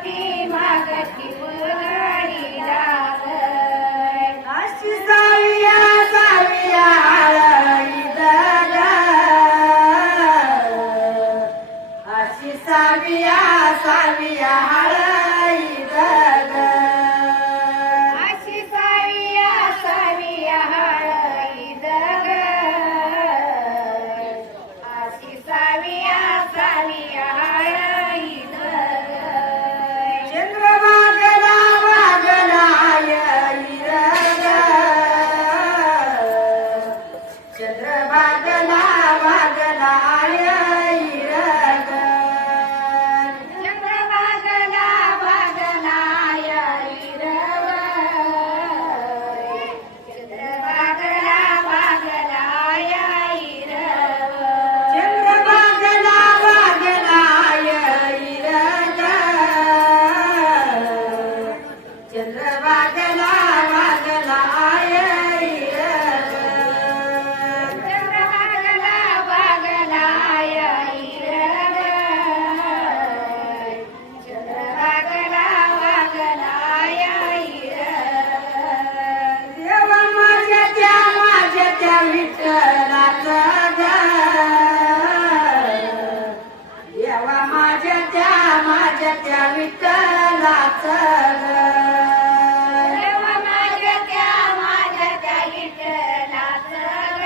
मागती मागती फुलवाडीला अशी साविया साविया हळद ग अशी साविया साविया हळद ग अशी साविया साविया हळद ग अशी साविया साविया हळद ग चंद्रभागला वागला हिर ग चंद्रभागला वागला हिर ग चंद्रभागला भागला हिर ग चंद्रभागला भागला हिर ग चंद्रभागला वागला हिर ग चंद्रभागला वागला हिर ग चंद्रभागला भागला हिर ग चंद्रभागला भागला हिर ग देवा माझ्या त्या विठ्ठलाचं ग देवा माझ्या त्या विठ्ठलाचं ग देवा माझ्या त्या विठ्ठलाचं ग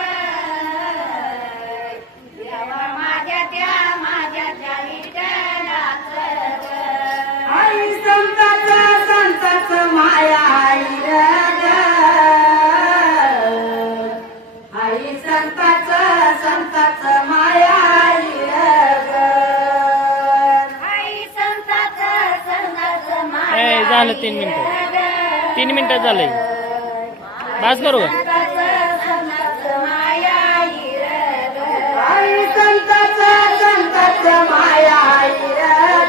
देवा माझ्या त्या विठ्ठलाचं ग आई संताचं माया आई ग आई संताचं माया आई ग आई संताचं माया ए, झालं 3 मिनिटं 3 मिनिटं झालंय बस बरोबर संताचं माया आई संताचं माया आई ग